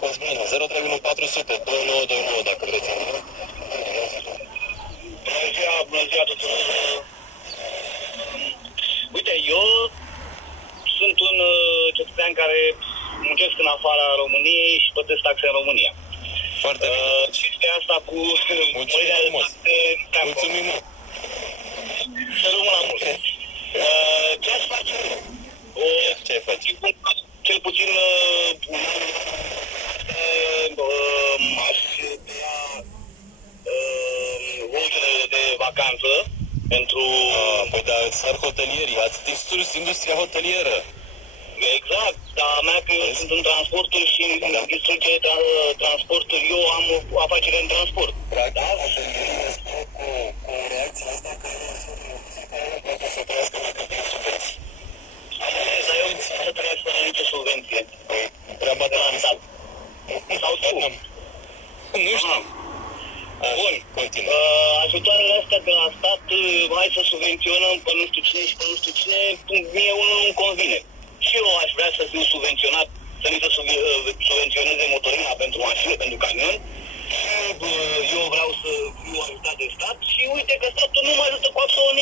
Cosmin, 031 400 2929, dacă vreți. Bună ziua tuturor. Uite, eu sunt un cetățean care muncesc în afara României și plătesc taxe în România. Foarte bine. Chestia asta cu Mulțumim frumos. Mulțumim mult. Să rămână la mult. Ce aș face? Ce ai face? Cel puțin aș tăia voucherele de vacanță pentru... Păi da, sar hotelierii, ați distrus industria hotelieră. Exact, dar mea că eu sunt în transportul și în distruge transportul, eu am o afacere în transport. Da, așa cu reacția asta că nu poate să trăiască la câte subvenții. Dar eu nu să trăiesc fără nicio subvenție. Treaba de la stat. Sau tu. Nu știu. Bun. Continuă. Ajutoarele astea de la stat, hai să subvenționăm pe nu știu cine și pe nu știu cine, mie unul nu-mi convine. Și eu aș vrea să fiu subvenționat, să mi se subvenționeze motorina pentru mașină, pentru camion. Și eu vreau să fiu ajutat de stat și uite că statul nu mă ajută cu absolut nimic.